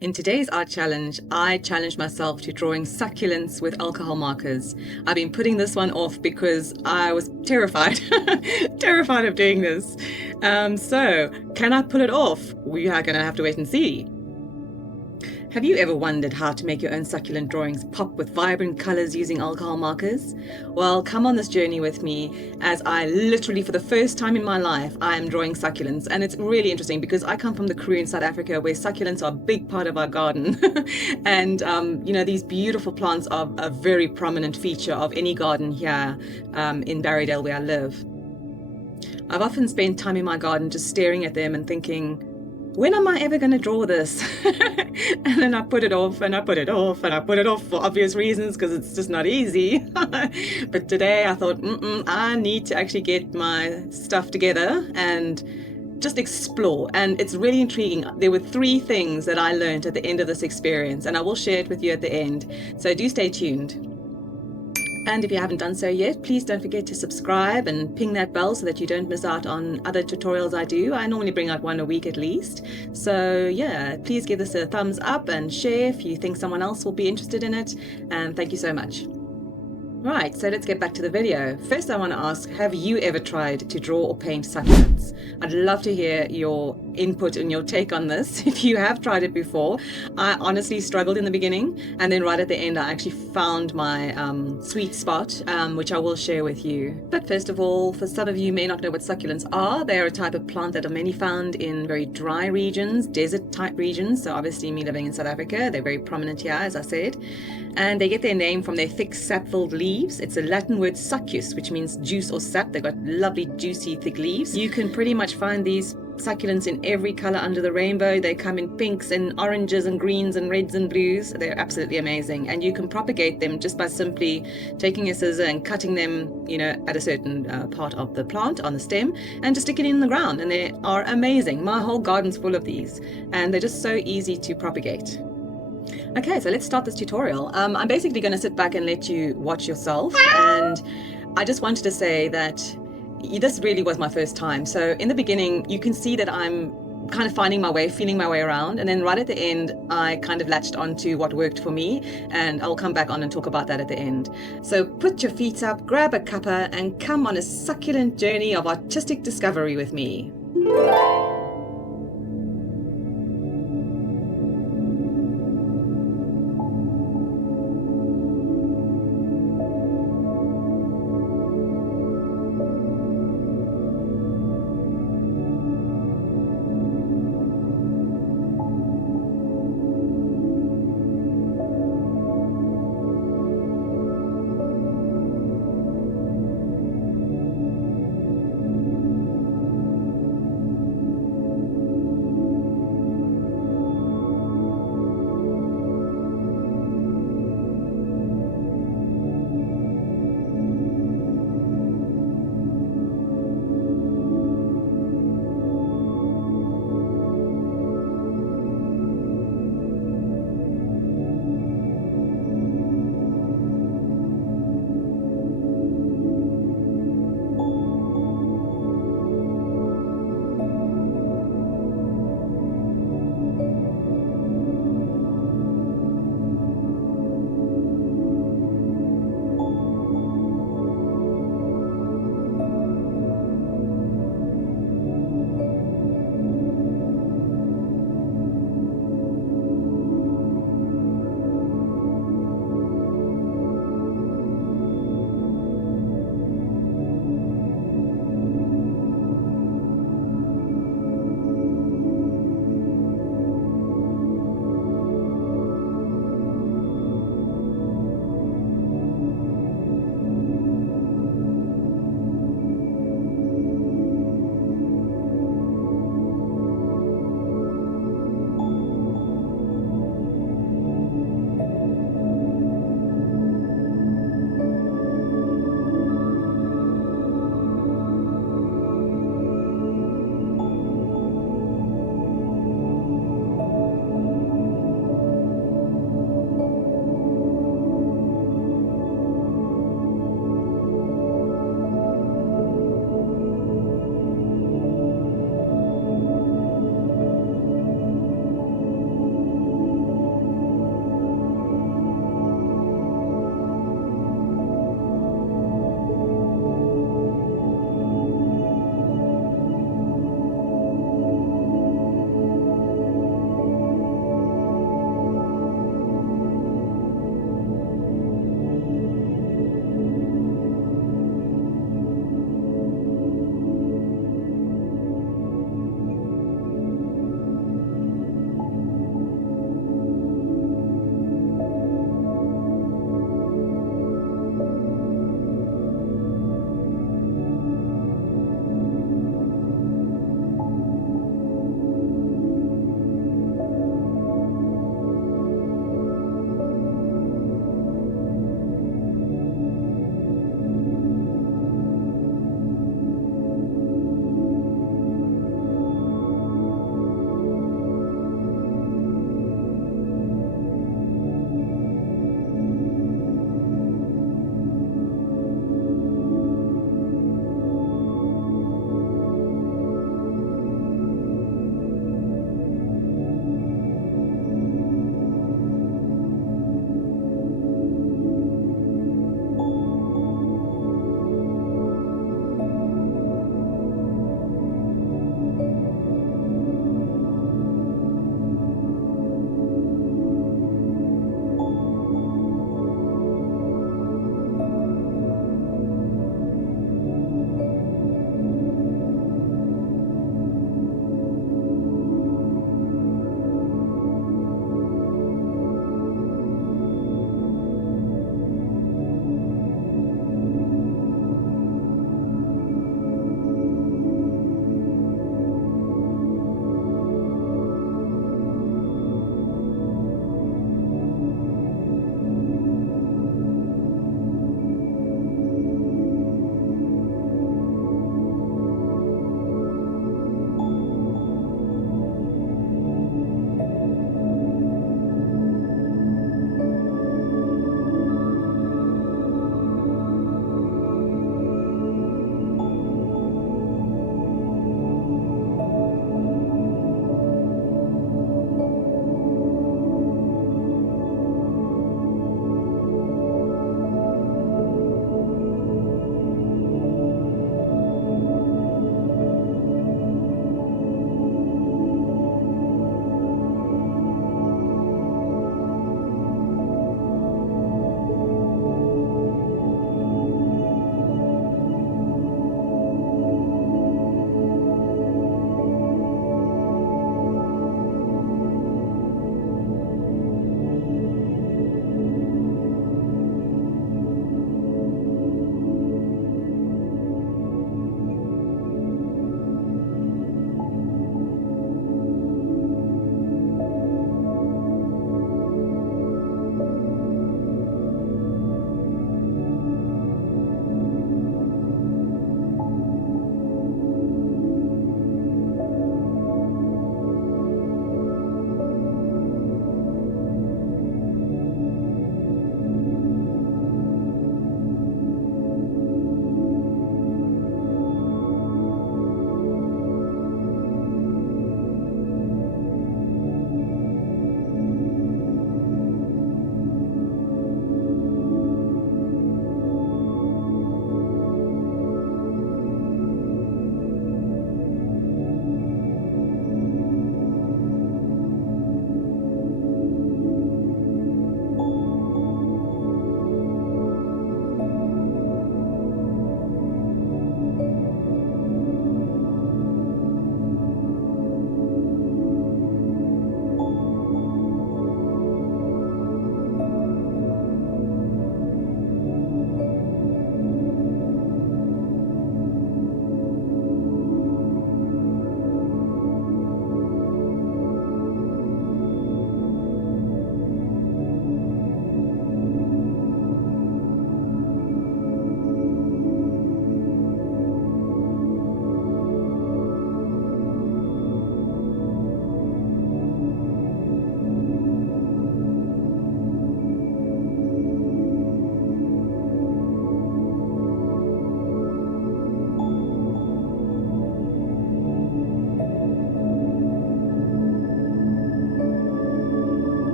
In today's art challenge, I challenged myself to drawing succulents with alcohol markers. I've been putting this one off because I was terrified, terrified of doing this. So, can I pull it off? We are going to have to wait and see. Have you ever wondered how to make your own succulent drawings pop with vibrant colors using alcohol markers? Well, come on this journey with me as I literally, for the first time in my life, I am drawing succulents. And it's really interesting because I come from the Karoo in South Africa where succulents are a big part of our garden. And, these beautiful plants are a very prominent feature of any garden here in Barrydale where I live. I've often spent time in my garden just staring at them and thinking, when am I ever going to draw this? And then I put it off and I put it off and I put it off for obvious reasons because it's just not easy. But today I thought, I need to actually get my stuff together and just explore. And it's really intriguing. There were 3 things that I learned at the end of this experience, and I will share it with you at the end. So do stay tuned. And if you haven't done so yet, please don't forget to subscribe and ping that bell so that you don't miss out on other tutorials I do. I normally bring out one a week at least. So yeah, please give this a thumbs up and share if you think someone else will be interested in it. And thank you so much. Right, so let's get back to the video. First I want to ask, have you ever tried to draw or paint succulents? I'd love to hear your input and your take on this. If you have tried it before, I honestly struggled in the beginning, and then right at the end I actually found my sweet spot, which I will share with you. But first of all, for some of you may not know what succulents are, they are a type of plant that are mainly found in very dry regions, desert type regions. So obviously me living in South Africa, they're very prominent here, as I said. And they get their name from their thick sap-filled leaves. It's a Latin word succus, which means juice or sap. They've got lovely, juicy, thick leaves. You can pretty much find these succulents in every color under the rainbow. They come in pinks and oranges and greens and reds and blues. They're absolutely amazing. And you can propagate them just by simply taking a scissor and cutting them, at a certain part of the plant on the stem and just stick it in the ground. And they are amazing. My whole garden's full of these. And they're just so easy to propagate. Okay, so let's start this tutorial. I'm basically going to sit back and let you watch yourself, and I just wanted to say that this really was my first time. So in the beginning, you can see that I'm kind of finding my way, feeling my way around, and then right at the end, I kind of latched onto what worked for me, and I'll come back on and talk about that at the end. So put your feet up, grab a cuppa, and come on a succulent journey of artistic discovery with me.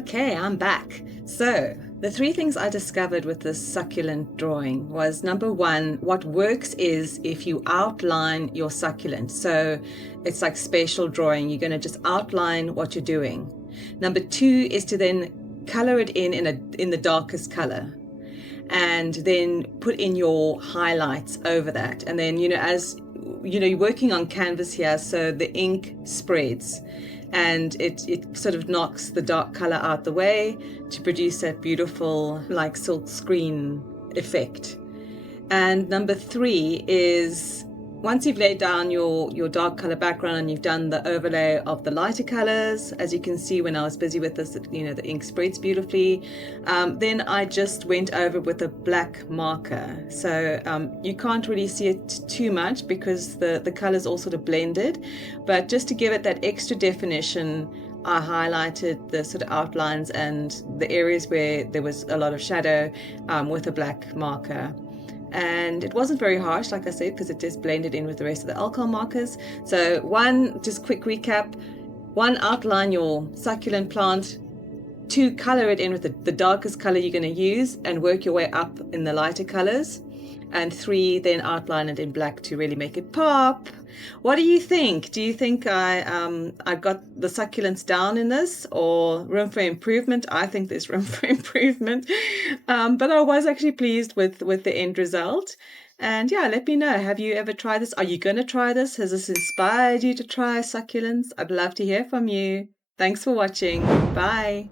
Okay, I'm back. So, the three things I discovered with this succulent drawing was number one, what works is if you outline your succulent. So, it's like spatial drawing. You're going to just outline what you're doing. Number two is to then color it in the darkest color, and then put in your highlights over that. And then, as you're working on canvas here, so the ink spreads and it sort of knocks the dark color out the way to produce that beautiful like silk screen effect. And number three is, once you've laid down your dark color background and you've done the overlay of the lighter colors, as you can see when I was busy with this, the ink spreads beautifully. Then I just went over with a black marker. So you can't really see it too much because the colors all sort of blended. But just to give it that extra definition, I highlighted the sort of outlines and the areas where there was a lot of shadow with a black marker. And it wasn't very harsh, like I said, because it just blended in with the rest of the alcohol markers. So one, just quick recap, one, outline your succulent plant. Two, color it in with the darkest color you're going to use and work your way up in the lighter colors. And three, then outline it in black to really make it pop. What do you think? Do you think I got the succulents down in this, or room for improvement? I think there's room for improvement. But I was actually pleased with the end result. And yeah, let me know. Have you ever tried this? Are you going to try this? Has this inspired you to try succulents? I'd love to hear from you. Thanks for watching. Bye.